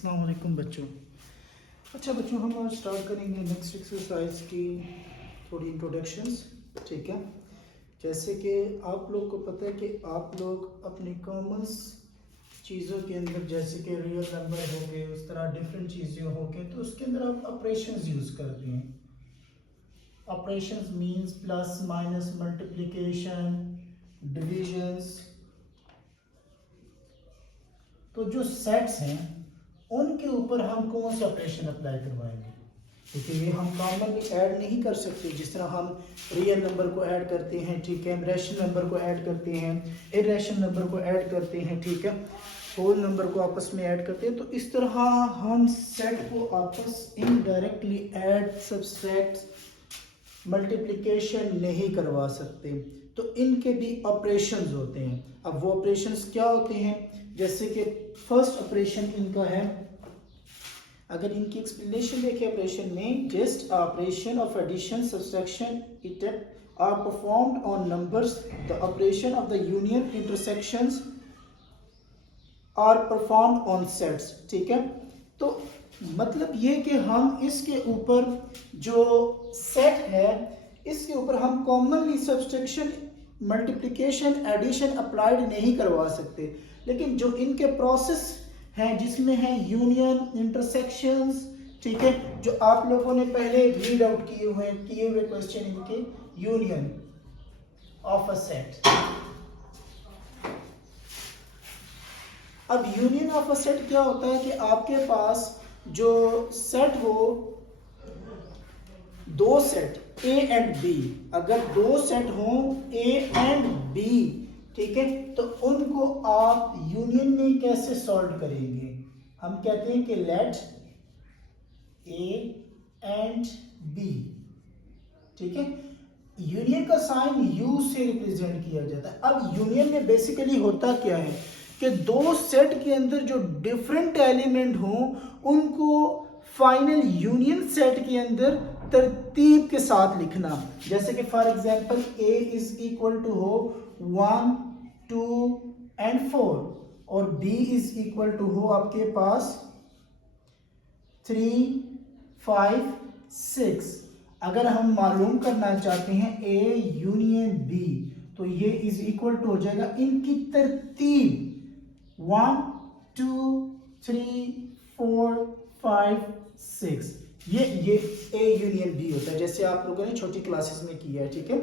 अस्सलाम वालेकुम बच्चों। अच्छा बच्चों, हम आज स्टार्ट करेंगे नेक्स्ट एक्सरसाइज की थोड़ी इंट्रोडक्शंस। ठीक है, जैसे कि आप लोग को पता है कि आप लोग अपनी कॉमन्स चीज़ों के अंदर जैसे कि रियल नंबर हो गए, उस तरह डिफरेंट चीज़ें हो गए, तो उसके अंदर आप ऑपरेशंस यूज़ करते हैं। Operations means plus minus multiplication divisions. तो जो सेट्स हैं उनके ऊपर हम कौन सा ऑपरेशन अप्लाई करवाएंगे, क्योंकि ये हम कॉमनली ऐड नहीं कर सकते। जिस तरह हम रियल नंबर को ऐड करते हैं, ठीक है, रैशनल नंबर को ऐड करते हैं, इरेशनल नंबर को ऐड करते हैं, ठीक है, होल नंबर को आपस में ऐड करते हैं, तो इस तरह हम सेट को आपस इनडायरेक्टली ऐड सब्सट्रैक्ट मल्टीप्लिकेशन नहीं करवा सकते। तो इनके भी ऑपरेशंस होते हैं। अब वो ऑपरेशंस क्या होते हैं, जैसे कि फर्स्ट ऑपरेशन इनका है, अगर इनकी एक्सप्लेनेशन देखें ऑपरेशन में, just operation of addition subtraction it are performed on numbers, the operation of the union intersections are performed on sets. ठीक है, तो मतलब ये कि हम इसके ऊपर जो सेट है इसके ऊपर हम commonly subtraction multiplication addition applied नहीं करवा सकते, लेकिन जो इनके प्रोसेस हैं जिसमें है यूनियन इंटरसेक्शंस, ठीक है, जो आप लोगों ने पहले रीड आउट किए हुए क्वेश्चन, इनके यूनियन ऑफ अ सेट। अब यूनियन ऑफ अ सेट क्या होता है कि आपके पास जो सेट हो, दो सेट ए एंड बी, अगर दो सेट हों ए एंड बी, ठीक है, तो उनको आप यूनियन में कैसे सॉल्व करेंगे। हम कहते हैं कि लेट ए एंड बी, ठीक है, यूनियन का साइन यू से रिप्रेजेंट किया जाता है। अब यूनियन में बेसिकली होता क्या है कि दो सेट के अंदर जो डिफरेंट एलिमेंट हों उनको फाइनल यूनियन सेट के अंदर तरतीब के साथ लिखना। जैसे कि for example A is equal to हो 1 2 एंड 4 और बी इज इक्वल टू हो आपके पास 3 5 6। अगर हम मालूम करना चाहते हैं ए यूनियन बी, तो ये इज इक्वल टू हो जाएगा इनकी तरतीब 1 2 3 4 5 6। ये ए यूनियन बी होता है, जैसे आप लोगों ने छोटी क्लासेस में किया है। ठीक है,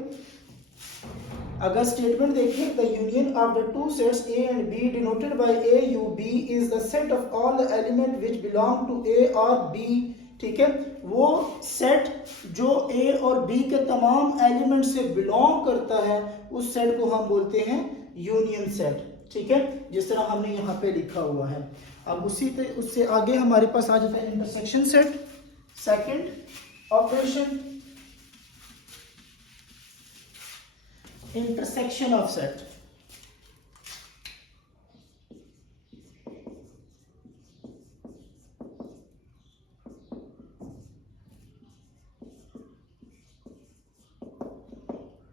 अगर स्टेटमेंट देखें, the union of the two sets A and B denoted by A U B is the set of all the element which belong to A और बी। ठीक है, वो सेट जो ए और बी के तमाम एलिमेंट से बिलोंग करता है उस सेट को हम बोलते हैं यूनियन सेट। ठीक है, जिस तरह हमने यहाँ पे लिखा हुआ है। अब उससे आगे हमारे पास आ जाता है intersection set. Second operation, intersection of set.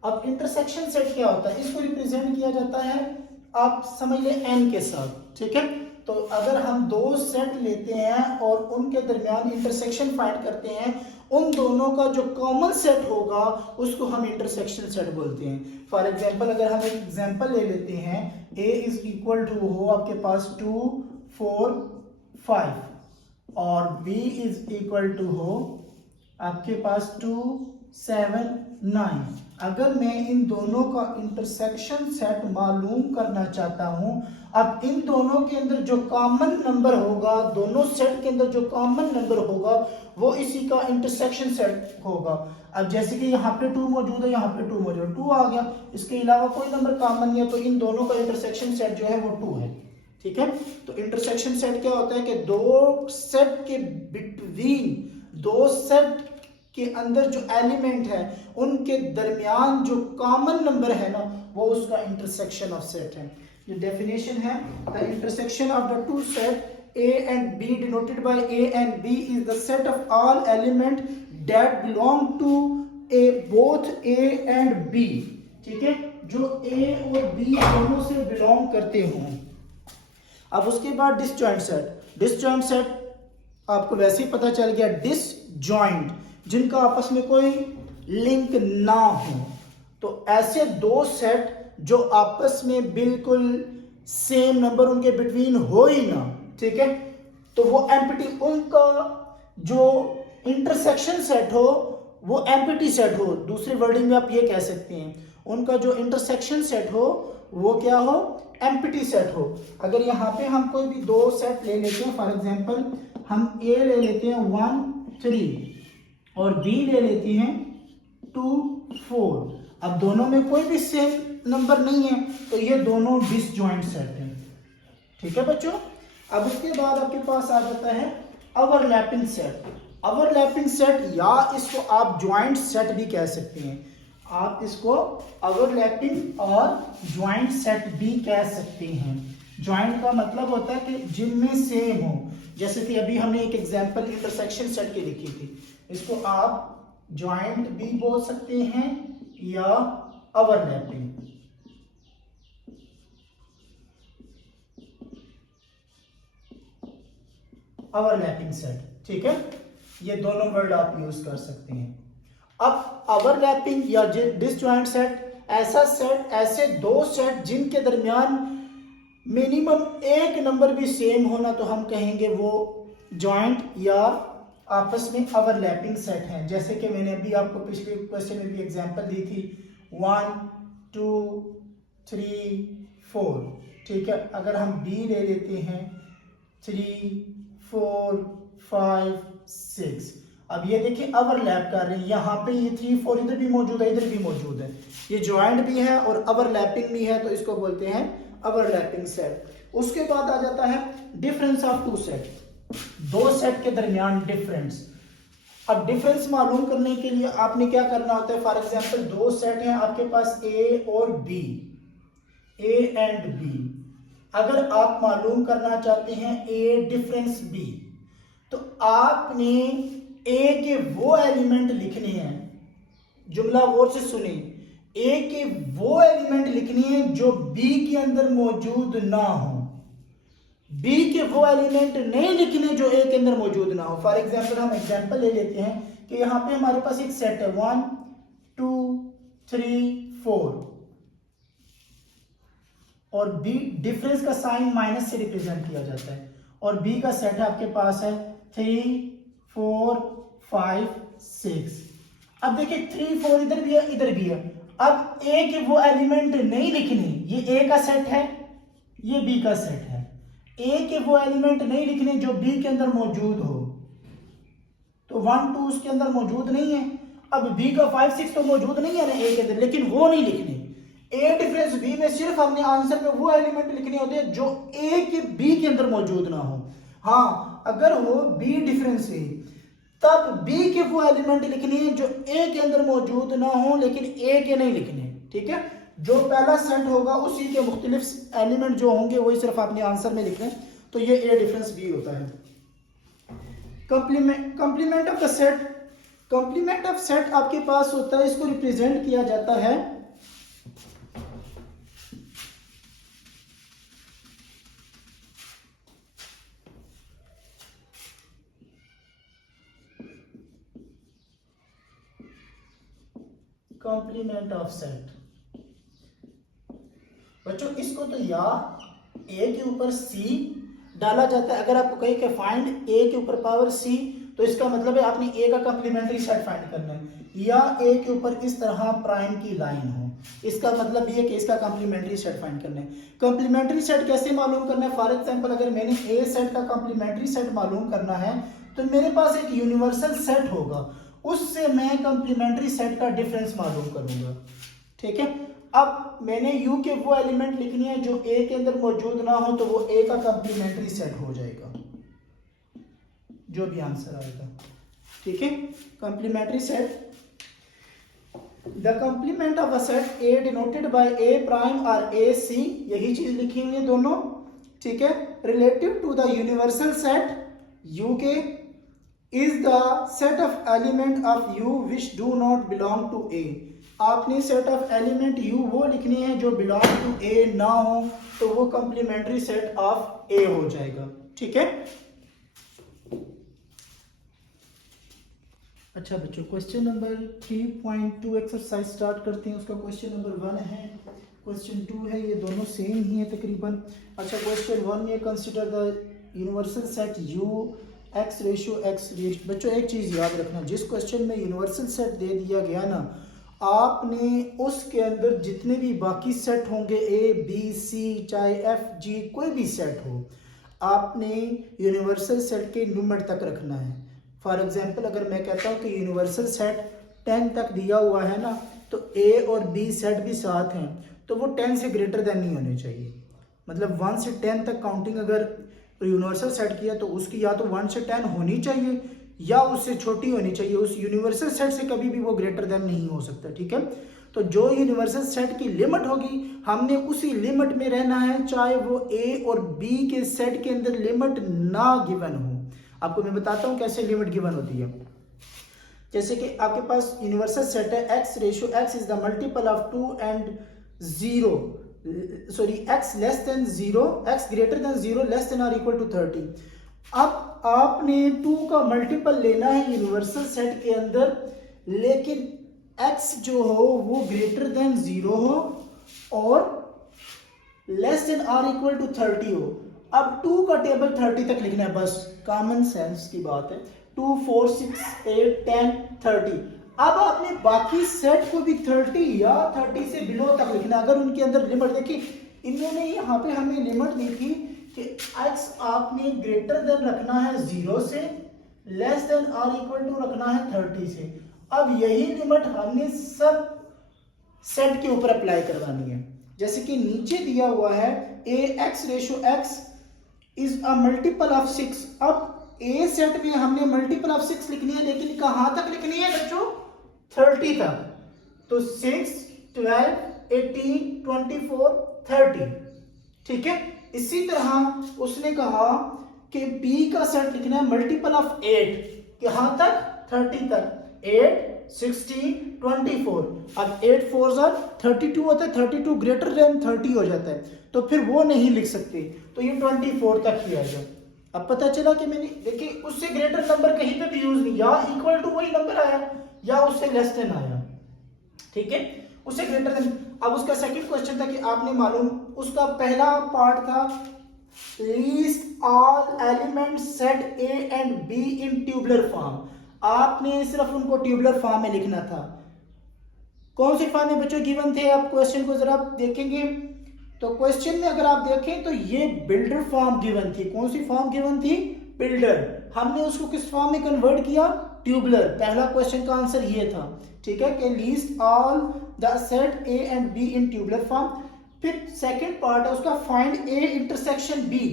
अब इंटरसेक्शन सेट क्या होता है, इसको रिप्रेजेंट किया जाता है, आप समझ ले एन के साथ। ठीक है, तो अगर हम दो सेट लेते हैं और उनके दरमियान इंटरसेक्शन फाइंड करते हैं, उन दोनों का जो कॉमन सेट होगा उसको हम इंटरसेक्शन सेट बोलते हैं। फॉर एग्जांपल अगर हम एक एग्जांपल ले लेते हैं, a इज इक्वल टू हो आपके पास 2 4 5 और b इज इक्वल टू हो आपके पास 2 7 9। अगर मैं इन दोनों का इंटरसेक्शन सेट मालूम करना चाहता हूं, अब इन दोनों के अंदर जो कॉमन नंबर होगा, दोनों सेट के अंदर जो कॉमन नंबर होगा वो इसी का इंटरसेक्शन सेट होगा। अब जैसे कि यहाँ पे 2 मौजूद है, यहाँ पे 2 मौजूद है, 2 आ गया, इसके अलावा कोई नंबर कॉमन नहीं है, तो इन दोनों का इंटरसेक्शन सेट जो है वो 2 है। ठीक है, तो इंटरसेक्शन सेट क्या होता है कि दो सेट के बिटवीन, दो सेट के अंदर जो एलिमेंट है उनके दरमियान जो कॉमन नंबर है ना, वो उसका इंटरसेक्शन ऑफ सेट है। जो डेफिनेशन है, the intersection of the two set A and B denoted by A and B is the set of all element that belong to A both A and B. ठीक है, जो ए और B दोनों से belong करते हों। अब उसके बाद डिसजॉइंट सेट। डिसजॉइंट सेट आपको वैसे ही पता चल गया, डिसजॉइंट जिनका आपस में कोई लिंक ना हो। तो ऐसे दो सेट जो आपस में बिल्कुल सेम नंबर उनके बिटवीन हो ही ना, ठीक है, तो वो एम्प्टी, उनका जो इंटरसेक्शन सेट हो वो एम्प्टी सेट हो। दूसरी वर्डिंग में आप ये कह सकते हैं, उनका जो इंटरसेक्शन सेट हो वो क्या हो, एम्प्टी सेट हो। अगर यहाँ पे हम कोई भी दो सेट ले लेते हैं, फॉर एग्जांपल हम ए ले लेते हैं 1 3 और बी ले लेते हैं 2 4। अब दोनों में कोई भी सेम नंबर नहीं है तो ये दोनों डिसजॉइंट सेट हैं, ठीक है बच्चों। अब उसके बाद आपके पास आ जाता है ओवरलैपिंग सेट। ओवरलैपिंग सेट या इसको आप ज्वाइंट सेट भी कह सकते हैं, आप इसको ओवरलैपिंग और ज्वाइंट सेट भी कह सकते हैं। ज्वाइंट का मतलब होता है कि जिनमें सेम हो, जैसे कि अभी हमने एक एग्जांपल इंटरसेक्शन सेट की लिखी थी, इसको आप ज्वाइंट भी बोल सकते हैं या ओवरलैपिंग। ओवरलैपिंग सेट, ठीक है, ये दोनों वर्ड आप यूज कर सकते हैं। अब ओवरलैपिंग या डिसजॉइंट सेट ऐसा सेट, ऐसे दो सेट जिनके दरमियान मिनिमम एक नंबर भी सेम होना तो हम कहेंगे वो जॉइंट या आपस में ओवरलैपिंग सेट हैं। जैसे कि मैंने अभी आपको पिछले क्वेश्चन में भी एग्जांपल दी थी 1 2 3 4, ठीक है। अगर हम बी ले लेते हैं 3 4 5 6, अब ये देखिए ओवरलैप कर रहे हैं, यहाँ पे ये 3 4 इधर भी मौजूद है, इधर भी मौजूद है, ये ज्वाइंट भी है और ओवरलैपिंग भी है, तो इसको बोलते हैं ओवरलैपिंग सेट। उसके बाद आ जाता है डिफरेंस ऑफ टू सेट, दो सेट के दरमियान डिफरेंस। अब डिफरेंस मालूम करने के लिए आपने क्या करना होता है, फॉर एग्जांपल दो सेट हैं आपके पास ए और बी, ए एंड बी। अगर आप मालूम करना चाहते हैं ए डिफरेंस बी, तो आपने ए के वो एलिमेंट लिखने हैं, जुमला गौर से सुने, ए के वो एलिमेंट लिखने हैं जो बी के अंदर मौजूद ना हो, बी के वो एलिमेंट नहीं लिखने जो ए के अंदर मौजूद ना हो। फॉर एग्जांपल हम एग्जांपल ले लेते हैं कि यहाँ पे हमारे पास एक सेट है 1 2 3 4 और बी डिफरेंस का साइन माइनस से रिप्रेजेंट किया जाता है, और बी का सेट है आपके पास है 3 4 5 6। अब देखिए 3 4 इधर भी है, इधर भी है। अब ए के वो एलिमेंट नहीं लिखने, ये ए का सेट है, ये बी का सेट है, ए के वो एलिमेंट नहीं लिखने जो बी के अंदर मौजूद हो, तो 1 2 उसके अंदर मौजूद नहीं है। अब बी का 5 6 तो मौजूद नहीं है ना ए के अंदर, लेकिन वो नहीं लिखने। ए डिफरेंस बी में सिर्फ हमने आंसर में वो एलिमेंट लिखने होते हैं जो ए के बी के अंदर मौजूद ना हो। हाँ, अगर वो बी डिफरेंस है तब बी के वो एलिमेंट लिखने हैं जो ए के अंदर मौजूद ना हो लेकिन ए के नहीं लिखने, ठीक है। जो पहला सेट होगा उसी के मुख्तलिफ एलिमेंट जो होंगे वही सिर्फ आपने आंसर में लिखना है, तो ये ए डिफरेंस बी होता है। Complement of the set, complement of set आपके पास होता है, इसको रिप्रेजेंट किया जाता है कॉम्प्लीमेंट ऑफ सेट। बच्चों इसको तो या ए के ऊपर सी डाला जाता है, अगर आपको कहीं के फाइंड ए के ऊपर पावर सी, तो इसका मतलब है आपने ए का कॉम्प्लीमेंट्री सेट फाइंड करना है, या ए के ऊपर इस तरह प्राइम की लाइन हो, इसका मतलब ये कि इसका कॉम्प्लीमेंट्री सेट फाइंड करना है। कॉम्प्लीमेंट्री सेट कैसे मालूम करना है, फॉर एग्जांपल अगर मैंने ए सेट का कॉम्प्लीमेंट्री सेट मालूम करना है तो मेरे पास एक यूनिवर्सल सेट होगा, उससे मैं कॉम्प्लीमेंट्री सेट का डिफरेंस मालूम करूंगा, ठीक है। अब मैंने यू के वो एलिमेंट लिखने हैं जो ए के अंदर मौजूद ना हो, तो वो ए का कॉम्प्लीमेंट्री सेट हो जाएगा, जो भी आंसर आएगा, ठीक है। Complementary set, the complement of a set A denoted by A prime और ए सी, यही चीज लिखी हुई है दोनों, ठीक है। Relative to the universal set U के is the set of element of U which do not belong to A, आपने सेट ऑफ एलिमेंट यू वो लिखने हैं जो बिलोंग टू ए ना हो, तो वो कंप्लीमेंट्री सेट ऑफ ए हो जाएगा। ठीक है। अच्छा बच्चों, क्वेश्चन नंबर 3.2 एक्सरसाइज स्टार्ट करते हैं। उसका क्वेश्चन नंबर 1 है, क्वेश्चन 2 है, ये दोनों सेम ही है तकरीबन। अच्छा, क्वेश्चन 1 में consider the universal set you x ratio x. बच्चों एक चीज़ याद रखना, जिस क्वेश्चन में यूनिवर्सल सेट दे दिया गया ना, आपने उसके अंदर जितने भी बाकी सेट होंगे ए बी सी चाहे एफ जी कोई भी सेट हो, आपने यूनिवर्सल सेट के न्यूमर तक रखना है। फॉर एग्जांपल अगर मैं कहता हूँ कि यूनिवर्सल सेट 10 तक दिया हुआ है ना, तो ए और बी सेट भी साथ हैं, तो वो 10 से ग्रेटर देन नहीं होने चाहिए। मतलब 1 से 10 तक काउंटिंग अगर यूनिवर्सल सेट किया तो उसकी या तो 1 से 10 होनी चाहिए या उससे छोटी होनी चाहिए। उस यूनिवर्सल सेट से कभी भी वो ग्रेटर देन नहीं हो सकता। ठीक है। तो जो यूनिवर्सल सेट की लिमिट होगी, हमने उसी लिमिट में रहना है, चाहे वो ए और बी के सेट के अंदर लिमिट ना गिवन हो। आपको मैं बताता हूं कैसे लिमिट गिवन होती है। जैसे कि आपके पास यूनिवर्सल सेट है x ratio x is the multiple of 2 and 0, sorry x less then 0, x greater than 0 less then और इक्वल टू 30। अब आपने 2 का मल्टीपल लेना है यूनिवर्सल सेट के अंदर, लेकिन x जो हो वो ग्रेटर देन 0 हो और लेस देन और इक्वल टू 30 हो। अब 2 का टेबल 30 तक लिखना है, बस कॉमन सेंस की बात है। 2 4 6 8 10 30। अब आपने बाकी सेट को भी 30 या 30 से बिलो तक लिखना। अगर उनके अंदर लिमिट देखिए, इन्होंने यहाँ पे हमें लिमिट दी थी कि x आपने ग्रेटर देन रखना है 0 से, लेस देन और इक्वल टू रखना है 30 से। अब यही लिमिट हमने सब सेट के ऊपर अप्लाई करवानी है। जैसे कि नीचे दिया हुआ है A x ratio x is a multiple of 6। अब ए सेट में हमने मल्टीपल ऑफ 6 लिखनी है, लेकिन कहां तक लिखनी है बच्चों? 30 तक। तो 6 12 18 24 30। ठीक है। इसी तरह उसने कहा कि बी का सेट लिखना है मल्टीपल ऑफ 8, कहां तक? 30 तक। 8 16 24। अब 8 4 32 होता है, 32 ग्रेटर देन 30 हो जाता है, तो फिर वो नहीं लिख सकते, तो ये 24 तक किया जाए। अब पता चला कि मैंने देखिए उससे ग्रेटर नंबर कहीं पे भी यूज नहीं, या इक्वल टू वही नंबर आया या उससे लेस देन आया। ठीक है, उससे ग्रेटर देन। अब उसका सेकंड क्वेश्चन था कि आपने मालूम, उसका पहला पार्ट था least all element set A and B in tubular form. आपने सिर्फ उनको ट्यूबुलर फॉर्म में लिखना था। कौन सी फॉर्म में बच्चों गिवन थे? आप क्वेश्चन को जरा देखेंगे तो क्वेश्चन में अगर आप देखें तो ये बिल्डर फॉर्म गिवन थी। कौन सी फॉर्म गिवन थी? बिल्डर। हमने उसको किस फॉर्म में कन्वर्ट किया? ट्यूबुलर। पहला क्वेश्चन का आंसर ये था। ठीक है, कि list all the set A and B in tubular form. फिर सेकंड पार्ट है उसका find A intersection B.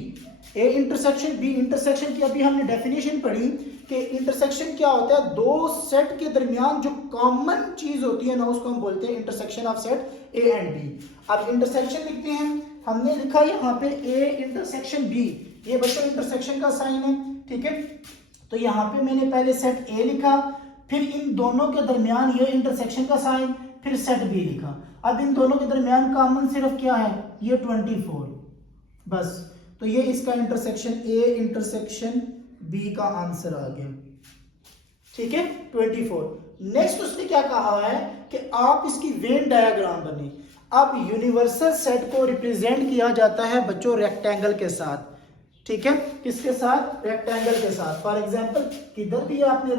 A intersection B. Intersection की अभी हमने डेफिनेशन पढ़ी कि इंटरसेक्शन क्या होता है? दो सेट के दरमियान जो कॉमन चीज होती है ना, उसको हम बोलते हैं intersection of set A and B. अब इंटरसेक्शन लिखते हैं, हमने लिखा यहाँ पे ए इंटरसेक्शन बी। ये बच्चों इंटरसेक्शन का साइन है। ठीक है, तो यहाँ पे मैंने पहले सेट ए लिखा, फिर इन दोनों के दरमियान ये इंटरसेक्शन का साइन, फिर सेट बी लिखा। अब इन दोनों के दरमियान कॉमन सिर्फ क्या है? ये 24 बस। तो ये इसका इंटरसेक्शन ए इंटरसेक्शन बी का आंसर आ गया। ठीक है, 24। नेक्स्ट उसने क्या कहा है कि आप इसकी वेन डायग्राम बने। अब यूनिवर्सल सेट को रिप्रेजेंट किया जाता है बच्चों रेक्टेंगल के साथ। ठीक है, किसके साथ? रेक्टेंगल के साथ। फॉर एग्जांपल किधर भी आपने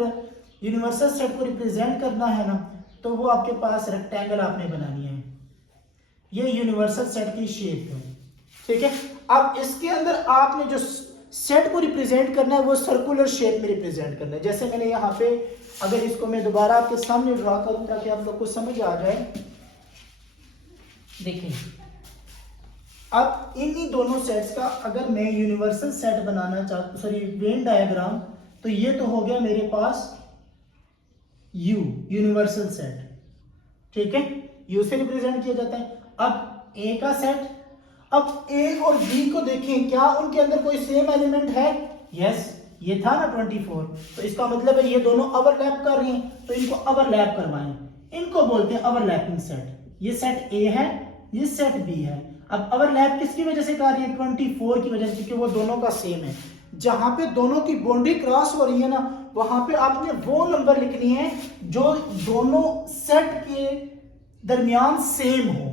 यूनिवर्सल सेट को रिप्रेजेंट करना है ना, तो वो आपके पास रेक्टेंगल आपने बनानी है। ये यूनिवर्सल सेट की शेप है। ठीक है, अब इसके अंदर आपने जो सेट को रिप्रेजेंट करना है वो सर्कुलर शेप में रिप्रेजेंट करना है। जैसे मैंने यहाँ पे, अगर इसको मैं दोबारा आपके सामने ड्रॉ करूं ताकि आप लोग को समझ आ जाए। देखिए, अब इन्हीं दोनों सेट्स का अगर मैं यूनिवर्सल सेट बनाना चाहता, सॉरी वेन डायग्राम, तो ये तो हो गया मेरे पास यू यूनिवर्सल सेट। ठीक है, यू से रिप्रेजेंट किया जाता है। अब ए का सेट, अब ए और बी को देखें, क्या उनके अंदर कोई सेम एलिमेंट है? यस, ये था ना 24। तो इसका मतलब है ये दोनों ओवरलैप कर रही हैं, तो इनको ओवरलैप करवाएं। इनको बोलते हैं ओवरलैपिंग सेट। ये सेट ए है, ये सेट बी है। अब ओवरलैप किसकी वजह से कर रही है? 24 की वजह से, क्योंकि वो दोनों का सेम है। जहां पे दोनों की बाउंड्री क्रॉस हो रही है ना, वहां पे आपने वो नंबर लिखनी है जो दोनों सेट के दरमियान सेम हो,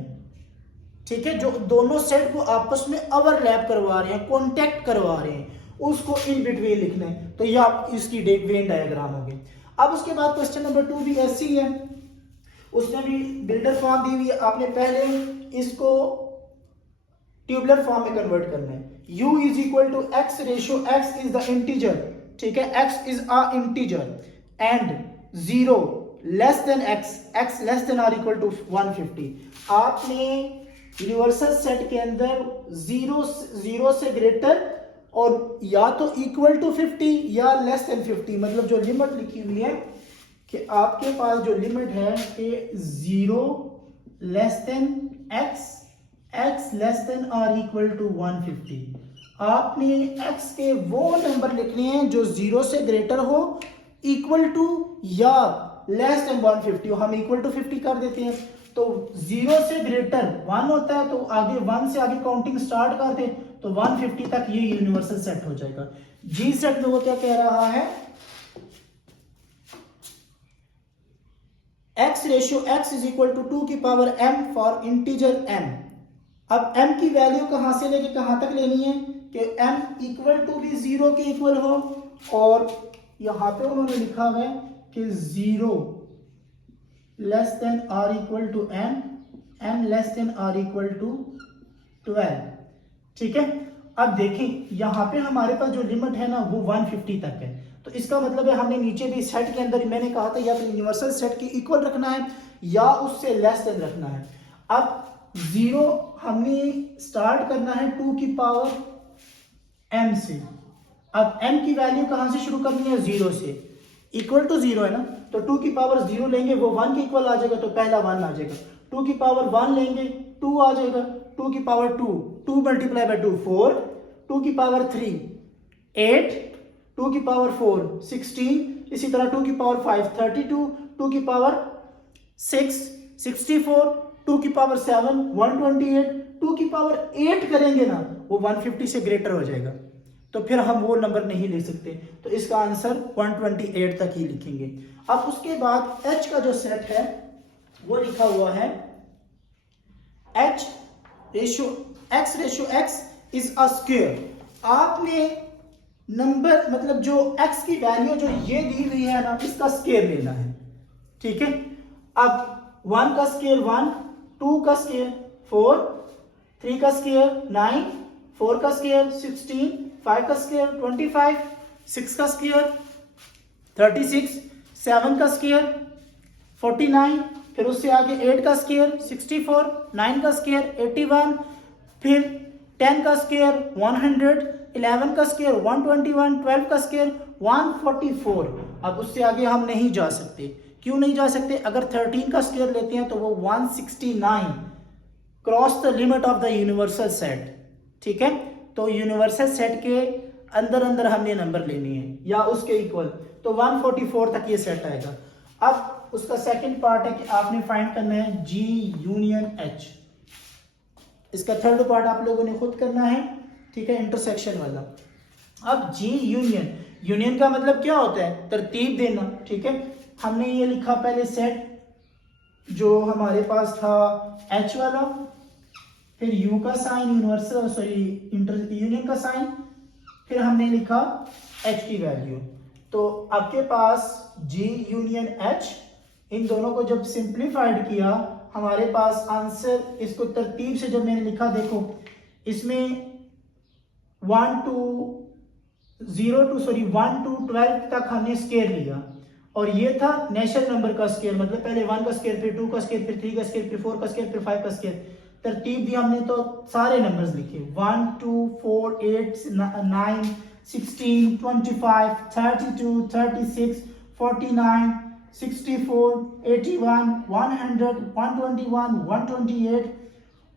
ठीक है, जो दोनों सेट को आपस में ओवरलैप करवा रहे हैं, कॉन्टेक्ट करवा रहे हैं, उसको इन बिटवीन लिखना है। तो ये आप इसकी वेन डायग्राम होगी। अब उसके बाद क्वेश्चन नंबर 2 भी ऐसी है, उसने भी बिल्डर फॉर्म दी हुई है। आपने पहले इसको ट्यूबुलर फॉर्म में कन्वर्ट करना है। u is equal to x ratio x is the integer, ठीक है, x is a integer and 0 less than x less than or equal to 150। आपने यूनिवर्सल सेट के अंदर 0 से ग्रेटर और या तो इक्वल टू 50 या लेस देन 50, मतलब जो लिमिट लिखी हुई है कि आपके पास जो लिमिट है कि 0 less than x less than or equal to 150। आपने x के वो नंबर लिखने हैं जो 0 से ग्रेटर हो, इक्वल टू या लेस देन 150। हम इक्वल टू 50 कर देते हैं, तो 0 से ग्रेटर 1 होता है, तो आगे 1 से आगे काउंटिंग स्टार्ट कर दें तो 150 तक ये यूनिवर्सल सेट हो जाएगा। जी सेट में वो क्या कह रहा है? x ratio x is equal to 2 की power m for integer m। अब m की वैल्यू कहां से लेके कहां तक लेनी है कि m इक्वल टू भी 0 के इक्वल हो, और यहां पे उन्होंने लिखा हुआ है कि 0 less than or equal to m less than or equal to 12, ठीक है। अब देखें यहां पे हमारे पास जो लिमिट है ना वो 150 तक है, तो इसका मतलब है हमने नीचे भी सेट के अंदर मैंने कहा था या तो यूनिवर्सल सेट के इक्वल रखना है या उससे लेस देन रखना है। अब 0 हमने स्टार्ट करना है 2 की पावर m से। अब m की वैल्यू कहां से शुरू करनी है? 0 से, इक्वल टू 0 है ना, तो 2 की पावर 0 लेंगे वो 1 के इक्वल आ जाएगा, तो पहला 1 आ जाएगा। 2 की पावर 1 लेंगे 2 आ जाएगा, 2 की पावर 2 मल्टीप्लाई बाय 2 4, 2 की पावर 3 8, 2 की पावर 4 16, इसी तरह 2 की पावर 5 32, 2 की पावर 6 64, 2 की पावर 7 128, 2 की पावर 8 करेंगे ना वो 150 से ग्रेटर हो जाएगा, तो फिर हम वो नंबर नहीं ले सकते, तो इसका आंसर 128 तक ही लिखेंगे। अब उसके बाद h का जो सेट है वो लिखा हुआ है h ratio x is a square. आपने नंबर मतलब जो x की वैल्यू जो ये दी हुई है ना इसका स्क्वायर लेना है, ठीक है। अब 1 का स्क्वायर 1, 2 का स्क्वायर 4, 3 का स्क्वायर 9, 4 का स्क्वायर 16, 5 का स्क्वायर 25, 6 का स्क्वायर 36, 7 का स्क्वायर 49, फिर उससे आगे 8 का स्क्वायर 64, 9 का स्क्वायर 81, फिर 10 का स्क्वायर 100, 11 का स्क्वायर 121, 12 का स्क्वायर 144। अब उससे आगे हम नहीं जा सकते। क्यों नहीं जा सकते? अगर 13 का स्क्वायर लेते हैं तो वो 169, cross the limit of the universal set, ठीक है। तो यूनिवर्सल सेट के अंदर अंदर हमने नंबर लेनी है या उसके इक्वल, तो 144 तक ये सेट आएगा। अब उसका सेकंड पार्ट है कि आपने फाइंड करना है G यूनियन H। इसका थर्ड पार्ट आप लोगों ने खुद करना है, ठीक है, इंटरसेक्शन वाला। अब G यूनियन का मतलब क्या होता है? तरतीब देना, ठीक है। हमने ये लिखा पहले सेट जो हमारे पास था H वाला, फिर U का साइन यूनिवर्सल यूनियन का साइन, फिर हमने लिखा H की वैल्यू। तो आपके पास G यूनियन H, इन दोनों को जब सिंप्लीफाइड किया हमारे पास आंसर, इसको तरतीब से जब मैंने लिखा देखो इसमें 1 to 12 तक हमने स्केयर लिया, और ये था नेचुरल नंबर का स्केयर, मतलब पहले 1 का स्केयर, फिर 2 का स्केयर, फिर 3 का स्केयर, फिर 4 का स्केयर, फिर 5 का स्केयर। तरतीब भी हमने तो सारे नंबर्स लिखे 1 2 4 8 9 16 25 32 36 49 64 81 100 121 128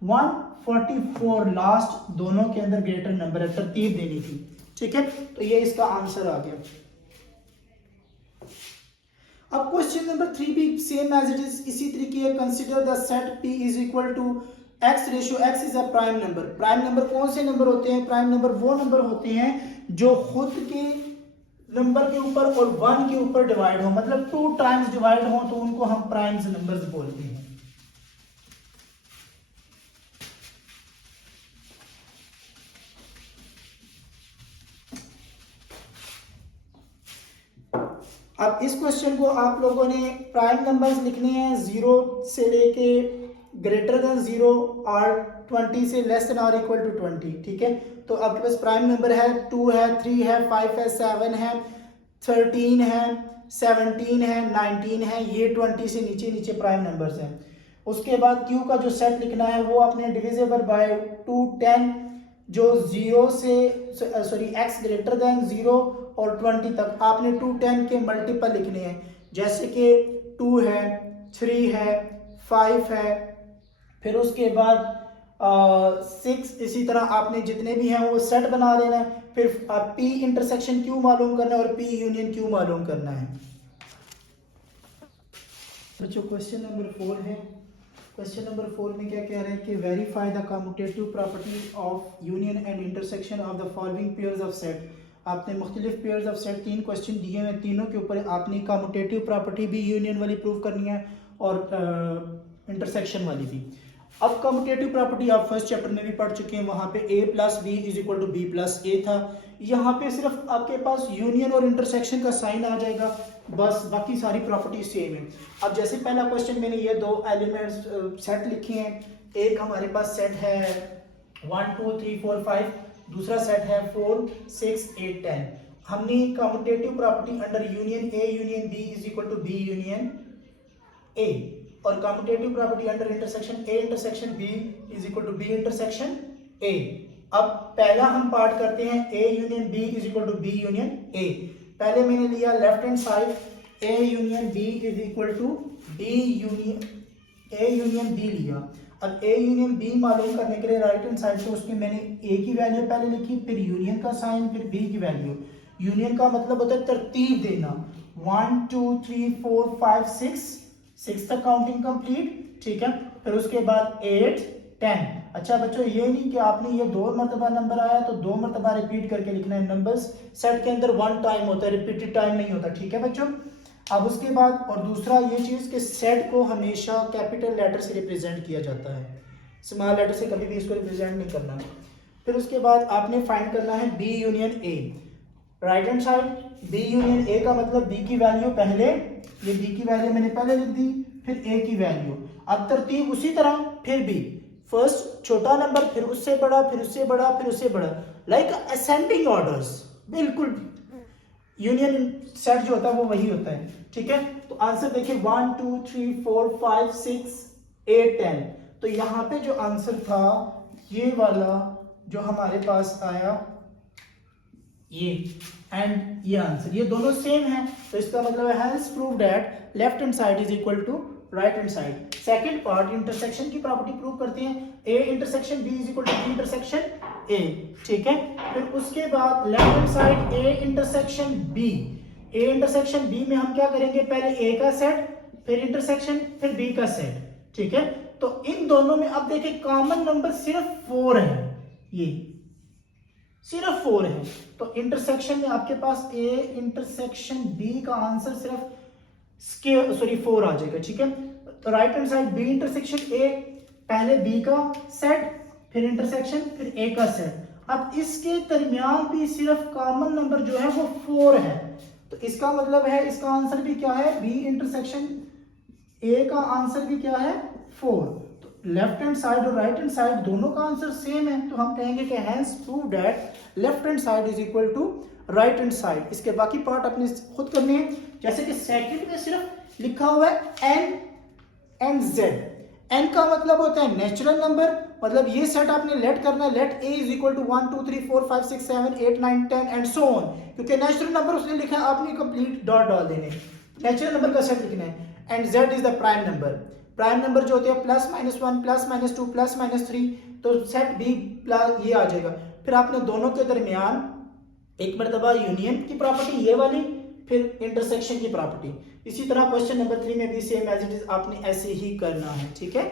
144 लास्ट दोनों के अंदर ग्रेटर नंबर है, तरतीब देनी थी, ठीक है। तो ये इसका आंसर आ गया। अब क्वेश्चन नंबर 3 भी सेम एज इट इज इसी तरीके है। Consider the set P is equal to x ratio x is a prime number. Prime number कौन से नंबर होते हैं? प्राइम नंबर वो नंबर होते हैं जो खुद के नंबर के ऊपर और 1 के ऊपर डिवाइड हो, मतलब 2 टाइम्स डिवाइड हो तो उनको हम प्राइम्स नंबर्स बोलते हैं। अब इस क्वेश्चन को आप लोगों ने प्राइम नंबर्स लिखने हैं 0 से लेके ग्रेटर देन 0 और 20 से लेस देन और इक्वल टू 20, ठीक है। तो आपके पास प्राइम नंबर है 2 है, 3 है, 5 है, 7 है, 13 है, 17 है, 19 है, ये 20 से नीचे नीचे प्राइम नंबर्स हैं। उसके बाद Q का जो सेट लिखना है वो आपने डिविजिबल बाय 210 जो 0 से x ग्रेटर देन 0 और 20 तक आपने 210 के मल्टीपल लिखने हैं, जैसे कि 2 है, 3 है, 5 है, फिर उसके बाद 6, इसी तरह आपने जितने भी हैं वो सेट बना लेना है। फिर P इंटरसेक्शन Q मालूम करना है और P यूनियन Q मालूम करना है। बच्चों क्वेश्चन नंबर 4 है। क्वेश्चन नंबर 4 में क्या कह रहे हैं कि verify the commutative property of union and intersection of the following pairs of set. आपने मुख्तलिफ पेयर्स ऑफ सेट 3 क्वेश्चन दिए हैं, तीनों के ऊपर आपने कम्यूटेटिव प्रॉपर्टी भी यूनियन वाली प्रूव करनी है और इंटरसेक्शन वाली भी। अब कम्यूटेटिव प्रॉपर्टी आप फर्स्ट चैप्टर में भी पढ़ चुके हैं, वहां पे a plus B is equal to B plus A था। यहाँ पे सिर्फ आपके पास यूनियन और इंटरसेक्शन का साइन आ जाएगा, बस बाकी सारी प्रॉपर्टी सेम है। अब जैसे पहला क्वेश्चन मैंने ये 2 एलिमेंट्स सेट लिखे हैं, एक हमारे पास सेट है 1 2 3 4 5, दूसरा सेट है 4 6 8 10। हमने commutative property under union a union b is equal to b union a और commutative property under intersection a intersection b is equal to b intersection a। अब पहला हम पार्ट करते हैं a union b is equal to b union a। पहले मैंने लिया left hand side a union b is equal to b union a union b लिया। अब a यूनियन b मालूम करने के लिए राइट हैंड साइड से उसमें मैंने a की वैल्यू पहले लिखी, फिर यूनियन का साइन, फिर b की वैल्यू। यूनियन का मतलब होता है तरतीब देना, 1 2 3 4 5 6 तक काउंटिंग कंप्लीट, ठीक है। फिर उसके बाद 8 10। अच्छा बच्चों ये नहीं कि आपने ये 2 मरतबा नंबर आया तो 2 मरतबा रिपीट करके लिखना है। नंबर्स सेट के अंदर 1 टाइम होता है, रिपीटेड टाइम नहीं होता, ठीक है बच्चों। अब उसके बाद और दूसरा ये चीज कि सेट को हमेशा कैपिटल लेटर से रिप्रेजेंट किया जाता है, स्मॉल लेटर से कभी भी इसको रिप्रेजेंट नहीं करना। फिर उसके बाद आपने फाइंड करना है B union A. Right hand side B union A का मतलब बी की वैल्यू पहले, ये बी की वैल्यू मैंने पहले लिख दी, फिर ए की वैल्यू। अब तरतीब उसी तरह, फिर बी फर्स्ट छोटा नंबर, फिर उससे बड़ा, फिर उससे बड़ा, फिर उससे बड़ा, लाइक असेंडिंग ऑर्डर्स। बिल्कुल यूनियन सेट जो होता है वो वही होता है, ठीक है। तो आंसर देखिए 1 2 3 4 5 6 8 10। तो यहाँ पे जो आंसर था ये वाला जो हमारे पास आया ये एंड ये आंसर, ये दोनों सेम है। तो इसका मतलब है hence prove that left hand side is equal to right hand side. Second part intersection की प्रॉपर्टी प्रूव करते हैं, a intersection b is equal to b intersection a, ठीक है। फिर उसके बाद left hand side a intersection b। a intersection b में हम क्या करेंगे, पहले a का सेट, फिर इंटरसेक्शन, फिर b का सेट, ठीक है। तो इन दोनों में अब देखिए कॉमन नंबर सिर्फ 4 है, ये सिर्फ 4 है। तो इंटरसेक्शन में आपके पास a इंटरसेक्शन b का आंसर सिर्फ 4 आ जाएगा, ठीक है। तो right hand side b intersection a, पहले b का सेट, फिर इंटरसेक्शन, फिर a का सेट। अब इसके दरमियान भी सिर्फ कॉमन नंबर जो है वो 4 है। तो इसका मतलब है इसका आंसर भी क्या है, b इंटरसेक्शन a का आंसर भी क्या है 4। तो लेफ्ट हैंड साइड और राइट हैंड साइड दोनों का आंसर सेम है, तो हम कहेंगे कि hence prove that left hand side is equal to right hand side. इसके बाकी पार्ट अपने खुद करने हैं, जैसे कि सेकंड में सिर्फ लिखा हुआ है n एंड z। n का मतलब होता है नेचुरल नंबर, मतलब ये सेट आपने लेट करना है, let a is equal to 1 2 3 4 5 6 7 8 9 10 and so on, क्योंकि नेचुरल नंबर उसने लिखा है, आपने कंप्लीट डॉट डाल देने, नेचुरल नंबर का सेट लिखना है। And z is the prime number. Prime number जो होते हैं plus minus 1 plus minus 2 plus minus 3, तो सेट b प्लस ये आ जाएगा। फिर आपने दोनों के दरमियान एक मरतबा यूनियन की प्रॉपर्टी ये वाली, फिर इंटरसेक्शन की प्रॉपर्टी। इसी तरह क्वेश्चन नंबर 3 में भी सेम एज इट इज आपने ऐसे ही करना है, ठीक है।